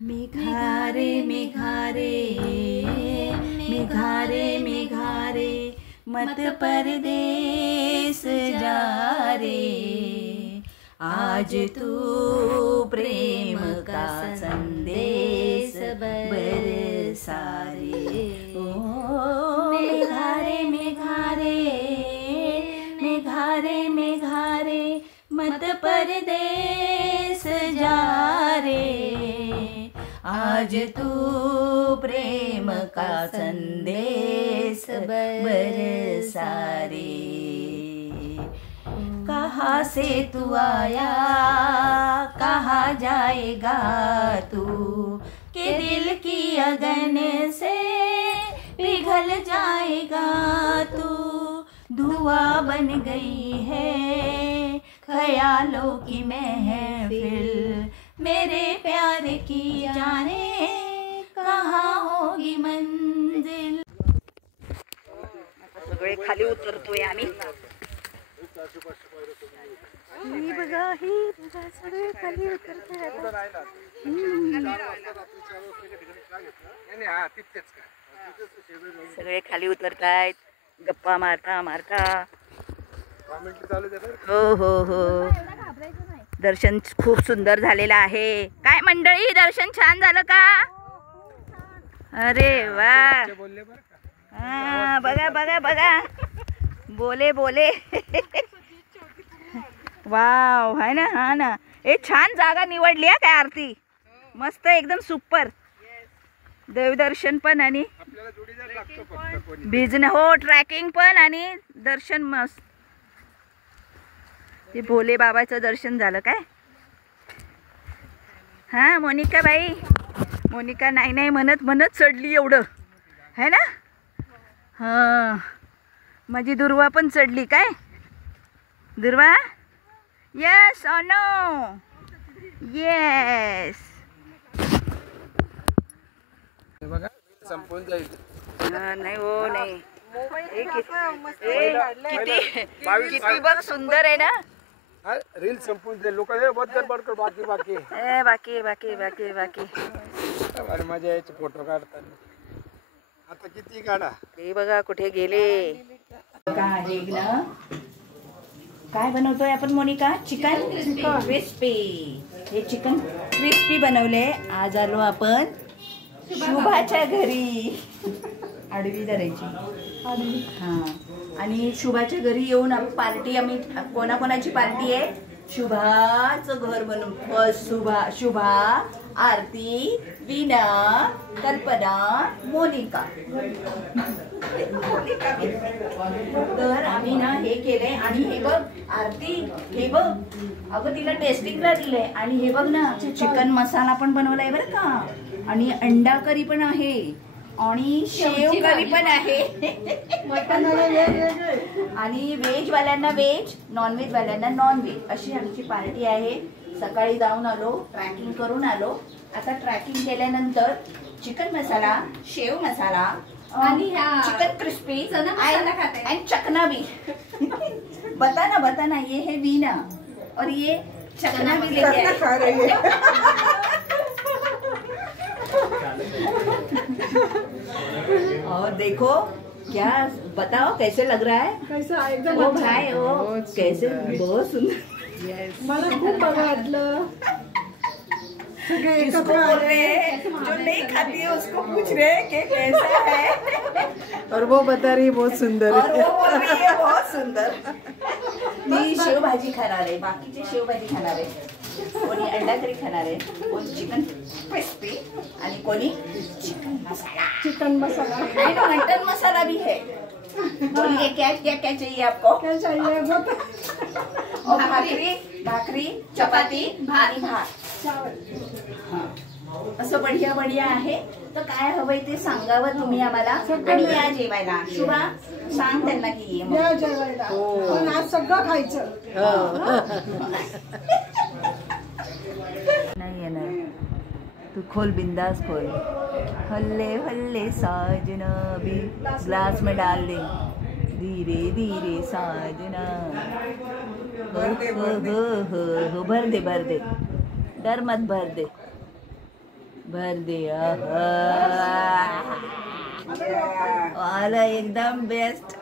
मेघारे मेघारे मेघारे मेघारे मत परदेस जा रे, आज तू प्रेम का संदेश बरसा रे। ओ मेघारे मेघारे मेघारे मेघारे मत परदेस जा रे, आज तू प्रेम का संदेश बरसा रे। कहाँ से तू आया कहाँ जाएगा तू, के दिल की अगन से पिघल जाएगा तू। धुआं बन गई है ख्यालों की महफिल, मेरे प्यार की जाने कहाँ होगी मंजिल। सगळे खाली उतरतोय आम्ही। ही बघा सगळे खाली उतरतोय। सगळे खाली उतरतायत, गप्पा मारता मारता। हो हो हो, दर्शन खूप सुंदर झालेलं आहे। काय मंडळी, दर्शन छान झालं का? अरे वा, हा बघा बघा बघा, बोले बोले वाव, है ना? हा ना, ए छान जागा निवडली आहे काय आरती, मस्त एकदम सुपर। देवदर्शन पण आणि बिझनेस, हो ट्रॅकिंग पण आणि दर्शन मस्त। ते भोले बाबाचं दर्शन झालं काय? हा मोनिका बाई, मोनिका नाही नाही म्हणत म्हणत चढली एवढं, है ना? हा, माझी दुर्वा पण चढली काय? दुर्वा, येस और नो? येस। नाही हो नाही, किती बघ सुंदर आहे ना। रील संपून दे लोक, बाकी बाकी बाकी बाकी बाकी बाकी मजा यायची फोटो काढताना। आता किती काढा, ते बघा कुठे गेले। काय ना, काय बनवतोय आपण मोनिका? Chicken crispy. हे चिकन क्रिस्पी बनवले। आज आलो आपण शुभाच्या घरी। आडवी धरायची, हा, आणि शुभाच्या घरी येऊन पार्टी, आम्ही कोणाकोणाची पार्टी आहे? शुभाचं घर बनवून, शुभा, आरती, वीणा, कल्पना, मोनिका। तर आम्ही ना हे केले, आणि हे बघ आरती, हे बघ अगं तिला टेस्टिंगला दिले, आणि हे बघ ना चिकन मसाला पण बनवलाय बरं का, आणि अंडा करी पण आहे, आणि शेव करी पण आहे, आणि व्हेज वाल्यांना व्हेज, नॉन व्हेज वाल्यांना नॉन व्हेज, अशी आमची पार्टी आहे। सकाळी जाऊन आलो, ट्रॅकिंग करून आलो। आता ट्रॅकिंग केल्यानंतर चिकन मसाला, शेव मसाला आणि चिकन क्रिस्पी आणि चकना भी बताना ये है वीणा और ये चकना भी लेके खा रही है। और देखो क्या, बताओ कैसे लग रहा है? कैसा एकदम ओ भाई, ओ कैसे, बहुत सुंदर। मला खूप वाटलं। किसको बोल रहे हैं? जो नहीं खाती है उसको पूछ रहे हैं कि कैसा है, और वो बता रही है बहुत सुंदर है, और वो बोल रही है बहुत सुंदर। मी शेव भाजी खाणार आहे, बाकीचे शेव भाजी खाणार आहे, कोणी अंडा करी खाणार आहे, कोणी चिकन क्रिस्पी, आणि कोणी चिकन मसाला नहीं तो मटन मसाला भी है। बोलिए क्या क्या क्या चाहिए आपको? क्या चाहिए? और भाकरी, चपाती आणि भात, असं बढ़िया बढ़िया आहे। तर काय हवंय ते सांगावं तुम्ही आम्हाला, आणि या जेवायला। शुभा सांग त्यांना की ये या जेवायला, पण आज सगळं खायचं नाही येणार। तू खोल, बिंदास खोल। हल्ले हल्ले साजना भी ग्लास में डाल दे, धीरे धीरे साजना हो भर दे डर मत भर दे आहा. आला एकदम बेस्ट.